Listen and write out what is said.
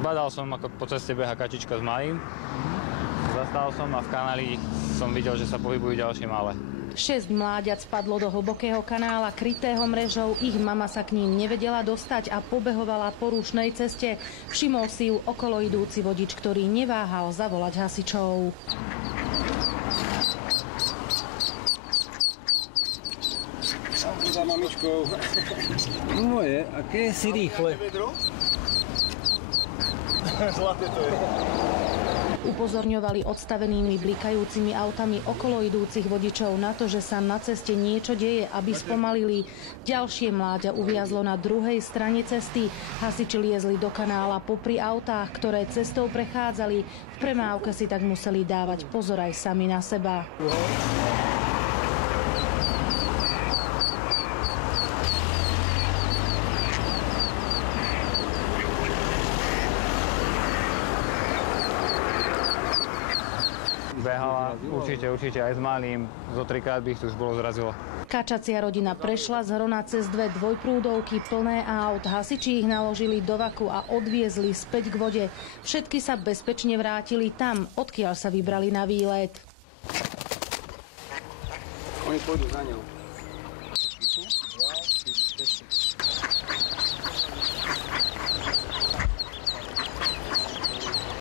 Zbadal som, ako po ceste beha kačička s malým. Zastal som a v kanáli som videl, že sa pohybujú ďalšie malé. 6 mláďat spadlo do hlbokého kanála krytého mrežou. Ich mama sa k ním nevedela dostať a pobehovala po rušnej ceste. Všimol si ju okolo idúci vodič, ktorý neváhal zavolať hasičov. Za mamičkou. Moje, aké si rýchle. Zlaté to je. Upozorňovali odstavenými blikajúcimi autami okolo idúcich vodičov na to, že sa na ceste niečo deje, aby spomalili. Ďalšie mláďa uviazlo na druhej strane cesty. Hasiči liezli do kanála popri autách, ktoré cestou prechádzali. V premávke si tak museli dávať pozor aj sami na seba. Behala určite aj s malým. Zo 3-krát by ich tu už bolo zrazilo. Kačacia rodina prešla z Hrona cez 2 dvojprúdovky plné aut. Hasiči ich naložili do vaku a odviezli späť k vode. Všetky sa bezpečne vrátili tam, odkiaľ sa vybrali na výlet. Oni pôjdu za ňou.